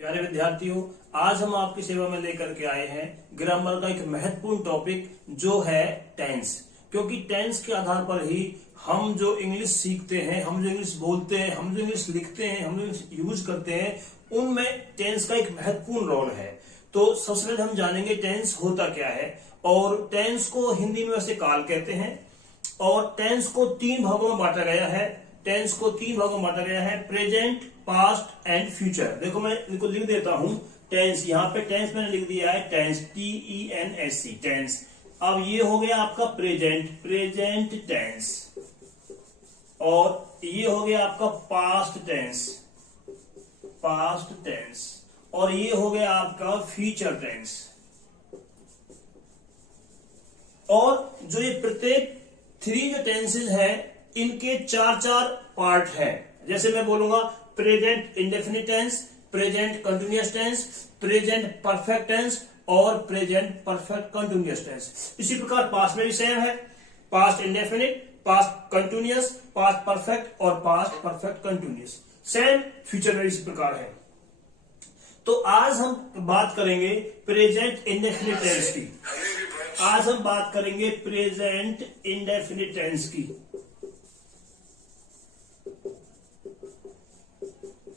प्यारे विद्यार्थियों, आज हम आपकी सेवा में लेकर के आए हैं ग्रामर का एक महत्वपूर्ण टॉपिक जो है टेंस। क्योंकि टेंस के आधार पर ही हम जो इंग्लिश सीखते हैं, हम जो इंग्लिश बोलते हैं, हम जो इंग्लिश लिखते हैं, हम जो इंग्लिश यूज करते हैं, उनमें टेंस का एक महत्वपूर्ण रोल है। तो सबसे पहले हम जानेंगे टेंस होता क्या है। और टेंस को हिंदी में वैसे काल कहते हैं और टेंस को तीन भागों में बांटा गया है। टेंस को तीन भागों में बांटा गया है, प्रेजेंट, पास्ट एंड फ्यूचर। देखो मैं इनको लिख देता हूं। टेंस, यहाँ पे टेंस मैंने लिख दिया है टेंस, TENS, टेंस। अब ये हो गया आपका प्रेजेंट, प्रेजेंट टेंस। और ये हो गया आपका पास्ट टेंस, पास्ट टेंस। और ये हो गया आपका फ्यूचर टेंस। और जो ये प्रत्येक थ्री जो टेंसेज है, इनके चार चार पार्ट है। जैसे मैं बोलूंगा present indefinite tense, present continuous tense, present perfect tense और प्रेजेंट परफेक्ट कंटिन्यूअस टेंस। इसी प्रकार पास्ट में भी सेम है, past indefinite, past continuous, past perfect और past perfect continuous. Same future में इसी प्रकार है। तो आज हम बात करेंगे प्रेजेंट इंडेफिनिट टेंस की। आज हम बात करेंगे प्रेजेंट इंडेफिनिट टेंस की।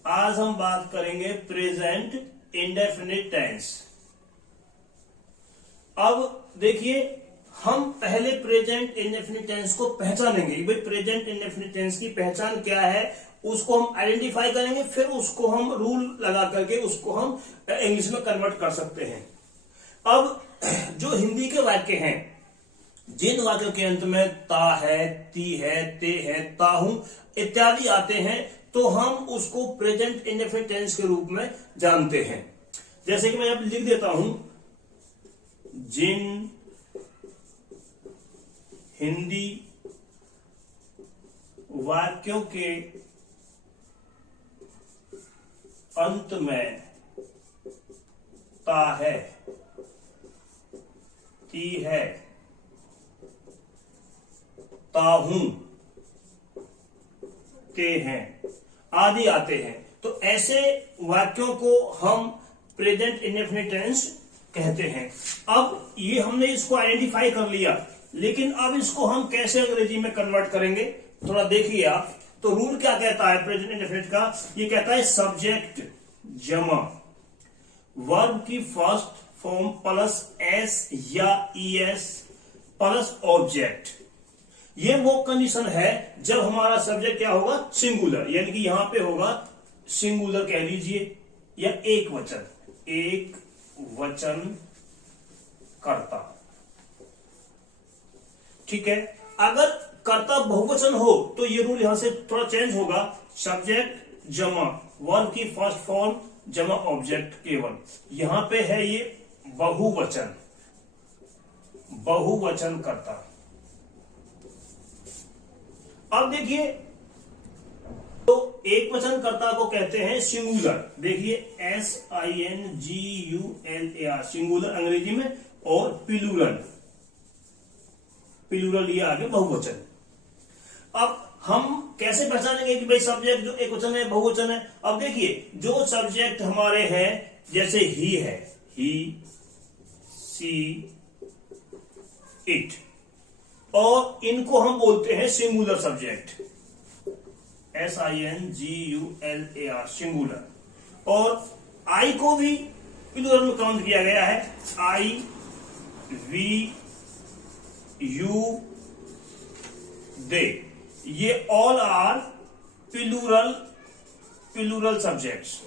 आज हम बात करेंगे प्रेजेंट इंडेफिनिट टेंस। अब देखिए, हम पहले प्रेजेंट इंडेफिनिट टेंस को पहचानेंगे। भाई प्रेजेंट इंडेफिनिट टेंस की पहचान क्या है, उसको हम आइडेंटिफाई करेंगे, फिर उसको हम रूल लगा करके उसको हम इंग्लिश में कन्वर्ट कर सकते हैं। अब जो हिंदी के वाक्य हैं, जिन वाक्यों के अंत में ता है, ती है, ते है, ताहू इत्यादि आते हैं, तो हम उसको प्रेजेंट इंडेफिनिट टेंस के रूप में जानते हैं। जैसे कि मैं यहां लिख देता हूं, जिन हिंदी वाक्यों के अंत में ता है, ती है, ताहू, ते हैं आदि आते हैं, तो ऐसे वाक्यों को हम प्रेजेंट इंडेफिनिट टेंस कहते हैं। अब ये हमने इसको आइडेंटिफाई कर लिया, लेकिन अब इसको हम कैसे अंग्रेजी में कन्वर्ट करेंगे, थोड़ा देखिए आप। तो रूल क्या कहता है प्रेजेंट इंडेफिनिट का? ये कहता है सब्जेक्ट जमा वर्ब की फर्स्ट फॉर्म प्लस एस या ईएस प्लस ऑब्जेक्ट। ये वो कंडीशन है जब हमारा सब्जेक्ट क्या होगा, सिंगुलर, यानी कि यहां पे होगा सिंगुलर कह लीजिए, या एक वचन, एक वचन कर्ता। ठीक है। अगर कर्ता बहुवचन हो तो ये रूल यहां से थोड़ा चेंज होगा, सब्जेक्ट जमा वर्ब की फर्स्ट फॉर्म जमा ऑब्जेक्ट केवल। यहां पे है ये बहुवचन, बहुवचन कर्ता। अब देखिए, तो एक वचन कर्ता को कहते हैं सिंगुलर। देखिए SINGULAR सिंगुलर अंग्रेजी में, और प्लूरल, प्लूरल ये आगे बहुवचन। अब हम कैसे पहचानेंगे कि भाई सब्जेक्ट जो एक वचन है बहुवचन है? अब देखिए, जो सब्जेक्ट हमारे हैं, जैसे ही है, ही, सी, इट, और इनको हम बोलते हैं सिंगुलर सब्जेक्ट, SINGULAR सिंगुलर। और आई को भी प्लूरल में काउंट किया गया है, आई, वी, यू, दे, ये all are plural, plural subjects.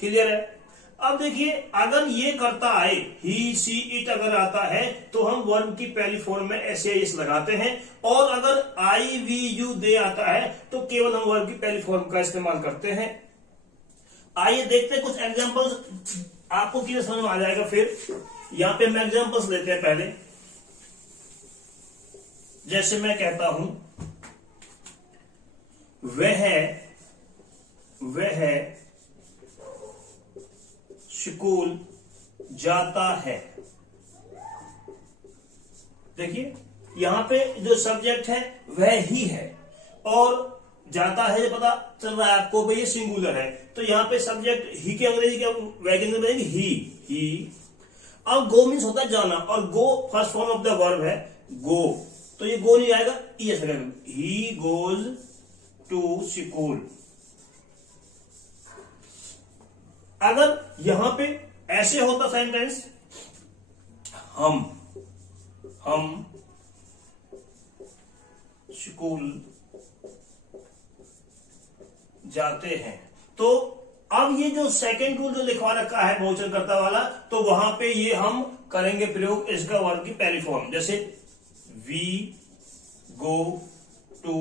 Clear है? अब देखिए, अगर ये करता आए, ही, सी, इट अगर आता है, तो हम वर्ब की पहली फॉर्म में SAS लगाते हैं। और अगर आई, वी, यू, दे आता है, तो केवल हम वर्ब की पहली फॉर्म का इस्तेमाल करते हैं। आइए देखते हैं कुछ एग्जांपल्स, आपको क्लियर समझ में आ जाएगा। फिर यहां पे हम एग्जांपल्स लेते हैं पहले। जैसे मैं कहता हूं, वह स्कूल जाता है। देखिए, यहां पे जो सब्जेक्ट है वह ही है, और जाता है, पता चल रहा है आपको भाई ये सिंगुलर है, तो यहाँ पे सब्जेक्ट ही के अंग्रेजी क्या वैगन में ही। अब गो मीन्स होता है जाना, और go first form of the verb है गो, तो ये गो नहीं आएगा, ई ऐसा करेंगे, ही गोज टू स्कूल। अगर यहां पे ऐसे होता सेंटेंस, हम स्कूल जाते हैं, तो अब ये जो सेकंड रूल जो लिखवा रखा है बहुवचनकर्ता वाला, तो वहां पे ये हम करेंगे प्रयोग इसका वर्ब की पहली फॉर्म, जैसे वी गो टू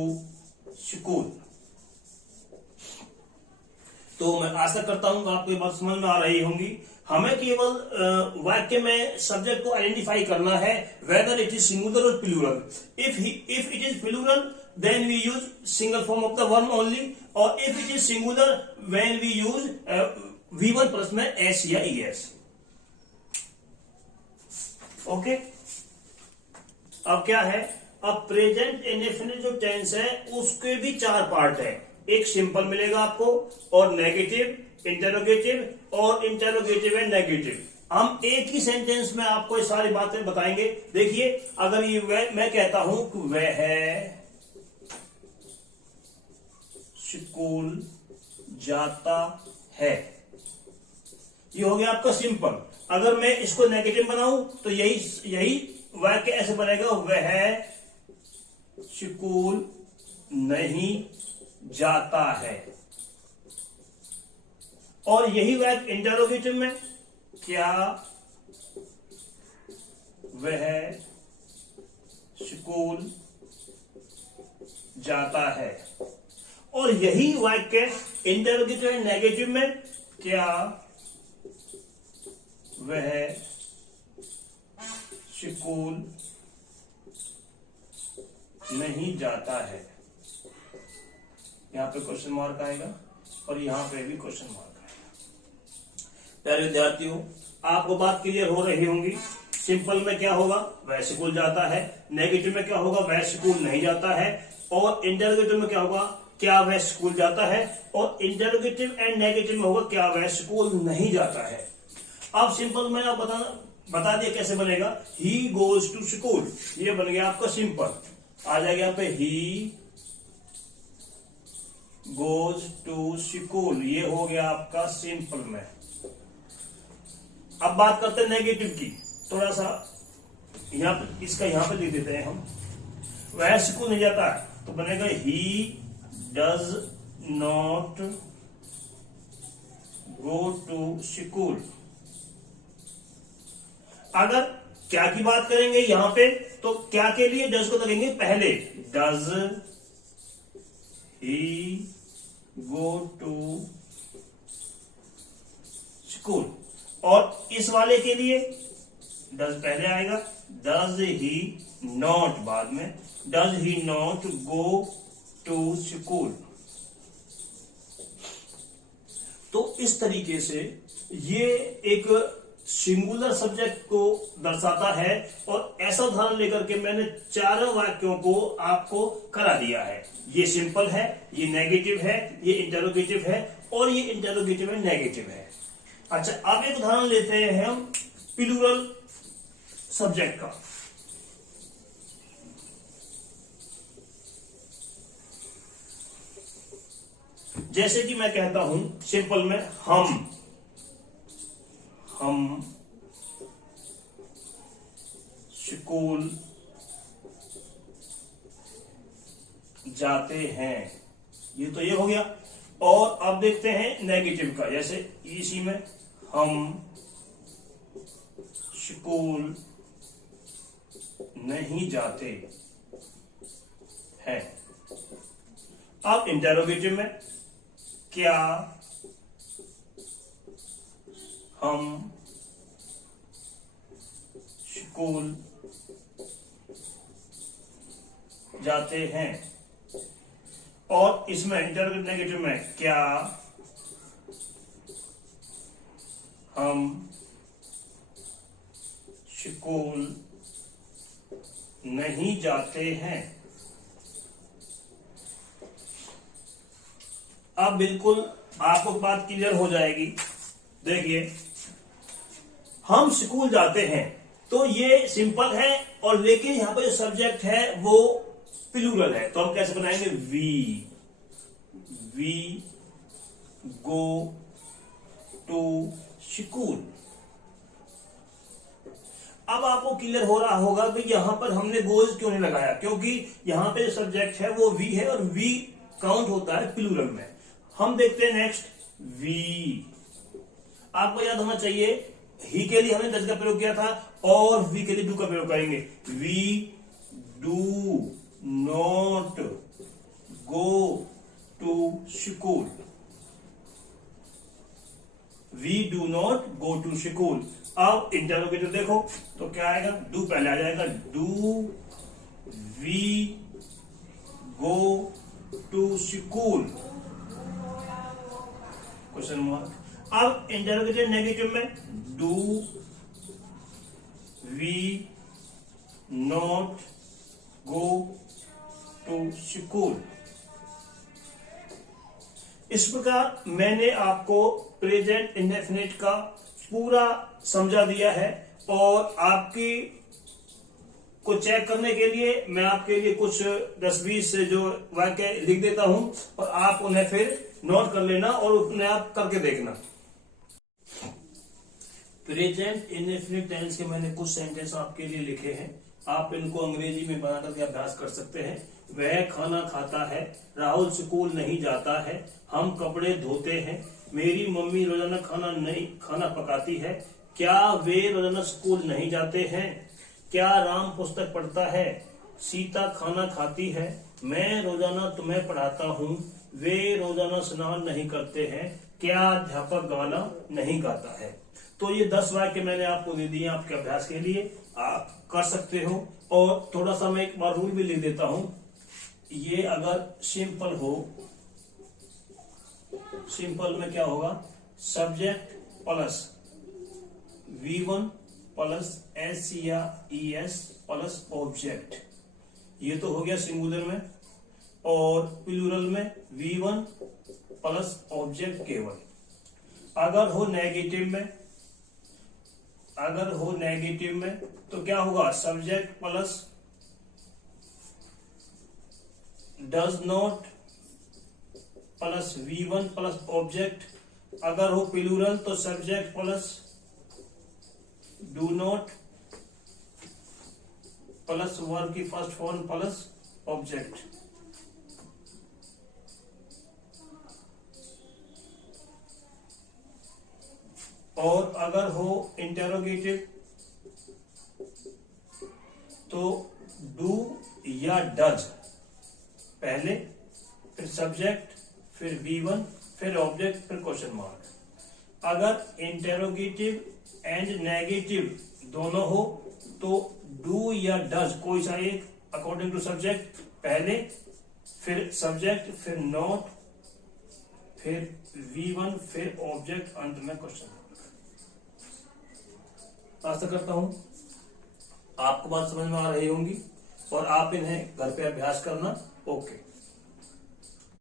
स्कूल। तो मैं आशा करता हूं आपको ये बात समझ में आ रही होंगी। हमें केवल वाक्य में सब्जेक्ट को आइडेंटिफाई करना है, वेदर इट इज सिंगुलर और plural. If it is plural then we use single form of the verb only, और if it is singular when we use V1 plus में एस या ES। ओके, अब क्या है, अब प्रेजेंट इंडेफिनिट जो tense है उसके भी 4 पार्ट है। एक सिंपल मिलेगा आपको, और नेगेटिव, इंटरोगेटिव और इंटरोगेटिव एंड नेगेटिव। हम एक ही सेंटेंस में आपको ये सारी बातें बताएंगे। देखिए, अगर ये मैं कहता हूं कि वह स्कूल जाता है, ये हो गया आपका सिंपल। अगर मैं इसको नेगेटिव बनाऊं तो यही वाक्य ऐसे बनेगा, वह स्कूल नहीं जाता है। और यही वाक्य इंटरोगेटिव में, क्या वह स्कूल जाता है। और यही वाक्य इंटरोगेटिव एंड नेगेटिव में, क्या वह स्कूल नहीं जाता है। यहां पे क्वेश्चन मार्क आएगा और यहां पे भी क्वेश्चन मार्क आएगा। प्यारे विद्यार्थियों, आपको बात क्लियर हो रही होंगी। सिंपल में क्या होगा, वह स्कूल जाता है। नेगेटिव में क्या होगा, वह स्कूल नहीं जाता है। और इंटरोगेटिव में क्या होगा, क्या वह स्कूल जाता है। और इंटरोगेटिव एंड नेगेटिव में होगा, क्या वह स्कूल नहीं जाता है। अब सिंपल में आप बता दिया कैसे बनेगा, ही गोज टू स्कूल, ये बन गया आपका सिंपल। आ जाएगा यहाँ पे ही गोज टू स्कूल, ये हो गया आपका सिंपल में। अब बात करते हैं नेगेटिव की, थोड़ा सा यहाँ पे इसका यहाँ पे लिख देते हैं हम। वह स्कूल नहीं जाता है तो बनेगा he does not go to school. अगर क्या की बात करेंगे यहां पे, तो क्या के लिए डज को लगेंगे पहले, does he go to school. और इस वाले के लिए डज पहले आएगा, डज ही नॉट बाद में, does he not go to school. तो इस तरीके से ये एक सिंगुलर सब्जेक्ट को दर्शाता है। और ऐसा उदाहरण लेकर के मैंने 4 वाक्यों को आपको करा दिया है। ये सिंपल है, ये नेगेटिव है, ये इंटरोगेटिव है, और ये इंटरोगेटिव है नेगेटिव है। अच्छा, अब एक उदाहरण लेते हैं हम प्लूरल सब्जेक्ट का। जैसे कि मैं कहता हूं सिंपल में, हम स्कूल जाते हैं, ये तो ये हो गया। और अब देखते हैं नेगेटिव का, जैसे इसी में हम स्कूल नहीं जाते हैं। अब इंटरोगेटिव में, क्या हम स्कूल जाते हैं। और इसमें इंटरोगेटिव नेगेटिव में, क्या हम स्कूल नहीं जाते हैं। अब बिल्कुल आपको बात क्लियर हो जाएगी। देखिए, हम स्कूल जाते हैं तो ये सिंपल है, और लेकिन यहां पर जो सब्जेक्ट है वो प्लूरल है, तो हम कैसे बनाएंगे? We go to school. अब आपको क्लियर हो रहा होगा कि यहां पर हमने गोज क्यों नहीं लगाया, क्योंकि यहां पे जो सब्जेक्ट है वो वी है, और वी काउंट होता है प्लूरल में। हम देखते हैं नेक्स्ट, वी। आपको याद होना चाहिए, ही के लिए हमने डज का प्रयोग किया था, और वी के लिए डू का प्रयोग करेंगे। We do not go to school. We do not go to school. अब इंटरोगेटिव देखो तो क्या आएगा? डू पहले आ जाएगा। Do we go to school, question mark. अब इंटरोगेटिव नेगेटिव में, do we not go to school. इस प्रकार मैंने आपको प्रेजेंट इंडेफिनिट का पूरा समझा दिया है, और आपकी को चेक करने के लिए मैं आपके लिए कुछ 10-20 जो वाक्य लिख देता हूं, और आप उन्हें फिर नोट कर लेना और उन्हें आप करके देखना। प्रेजेंट इंडेफिनिट टेंस के मैंने कुछ सेंटेंस आपके लिए लिखे हैं, आप इनको अंग्रेजी में बना करके अभ्यास कर सकते हैं। वह खाना खाता है, राहुल स्कूल नहीं जाता है, हम कपड़े धोते हैं, मेरी मम्मी रोजाना खाना पकाती है, क्या वे रोजाना स्कूल नहीं जाते हैं, क्या राम पुस्तक पढ़ता है, सीता खाना खाती है, मैं रोजाना तुम्हें पढ़ाता हूँ, वे रोजाना स्नान नहीं करते हैं, क्या अध्यापक गाना नहीं गाता है। तो ये 10 वाक्य मैंने आपको दे दिए आपके अभ्यास के लिए, आप कर सकते हो। और थोड़ा सा मैं एक बार रूल भी लिख देता हूं, ये अगर सिंपल हो, सिंपल में क्या होगा? Subject plus V1 plus S या ES प्लस ऑब्जेक्ट, ये तो हो गया सिंगुलर में। और प्लूरल में V1 प्लस ऑब्जेक्ट केवल। अगर हो नेगेटिव में तो क्या होगा? Subject plus does not plus V1 plus object. अगर हो प्लूरल तो subject plus do not plus verb की फर्स्ट फॉर्म प्लस ऑब्जेक्ट। और अगर हो इंटेरोगेटिव तो डू या डज पहले, फिर सब्जेक्ट, फिर V1, फिर ऑब्जेक्ट, फिर क्वेश्चन मार्क। अगर इंटेरोगेटिव एंड नेगेटिव दोनों हो तो डू या डज कोई सा एक, अकॉर्डिंग टू सब्जेक्ट पहले, फिर सब्जेक्ट, फिर नॉट, फिर V1, फिर ऑब्जेक्ट, अंत में क्वेश्चन मार्क। आशा करता हूं आपको बात समझ में आ रही होंगी, और आप इन्हें घर पे अभ्यास करना। ओके।